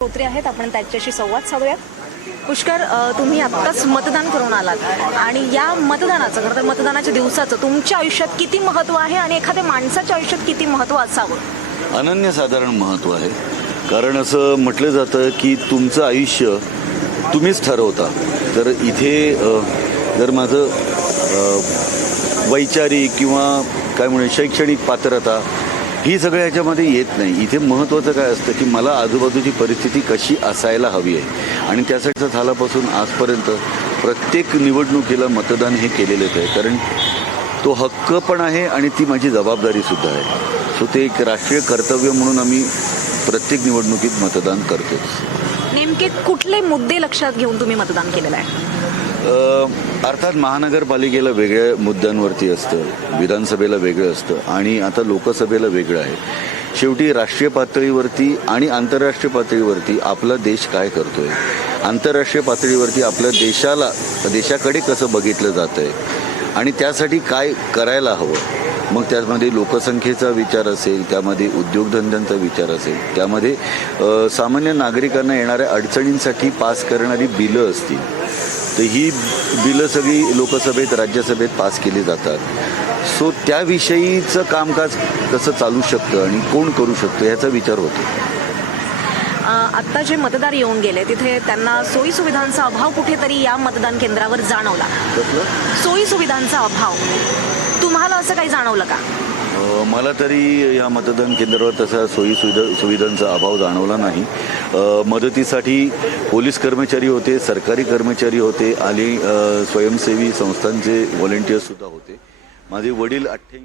श्रोते आहेत, आपण त्याच्याशी संवाद साधूयात. पुष्कर, तुम्ही आत्ताच मतदान करून आलात आणि या मतदानाचं, खरं तर मतदानाच्या दिवसाचं तुमच्या आयुष्यात किती महत्त्व आहे आणि एखाद्या माणसाच्या आयुष्यात किती महत्त्व असावं? अनन्यसाधारण महत्त्व आहे. कारण असं म्हटलं जातं की तुमचं आयुष्य तुम्हीच ठरवता. तर इथे जर माझं वैचारिक किंवा काय म्हणू शैक्षणिक पात्रता ही सगळ्या ह्याच्यामध्ये येत नाही. इथे महत्त्वाचं काय असतं की मला आजूबाजूची परिस्थिती कशी असायला हवी आहे आणि त्यासाठी झाल्यापासून आजपर्यंत प्रत्येक निवडणुकीला मतदान हे केलेलंच आहे. कारण तो हक्क पण आहे आणि ती माझी जबाबदारीसुद्धा आहे. सो ते एक राष्ट्रीय कर्तव्य म्हणून आम्ही प्रत्येक निवडणुकीत मतदान करतोच. नेमके कुठले मुद्दे लक्षात घेऊन तुम्ही मतदान केलेलं आहे? अर्थात महानगरपालिकेला वेगळ्या मुद्द्यांवरती असतं, विधानसभेला वेगळं असतं आणि आता लोकसभेला वेगळं आहे. शेवटी राष्ट्रीय पातळीवरती आणि आंतरराष्ट्रीय पातळीवरती आपला देश काय करतोय, आंतरराष्ट्रीय पातळीवरती आपल्या देशाकडे कसं बघितलं जातं आहे आणि त्यासाठी काय करायला हवं. मग त्यामध्ये लोकसंख्येचा विचार असेल, त्यामध्ये उद्योगधंद्यांचा विचार असेल, त्यामध्ये सामान्य नागरिकांना येणाऱ्या अडचणींसाठी पास करणारी बिलं असतील, तर ही बिलं सगळी लोकसभेत राज्यसभेत पास केली जातात. सो त्याविषयीचं कामकाज कसं चालू शकतं आणि कोण करू शकतं ह्याचा विचार होतो. आत्ता जे मतदार येऊन गेले तिथे त्यांना सोयीसुविधांचा अभाव कुठेतरी या मतदान केंद्रावर जाणवला. सोयीसुविधांचा अभाव तुम्हाला असं काही जाणवलं का? मला तरी या मतदान केंद्रावर तसा सुविधांचा अभाव जाणवला नाही. मदतीसाठी पोलीस कर्मचारी होते, सरकारी कर्मचारी होते आणि स्वयंसेवी संस्थांचे व्हॉलेंटियर्ससुद्धा होते. माझे वडील 88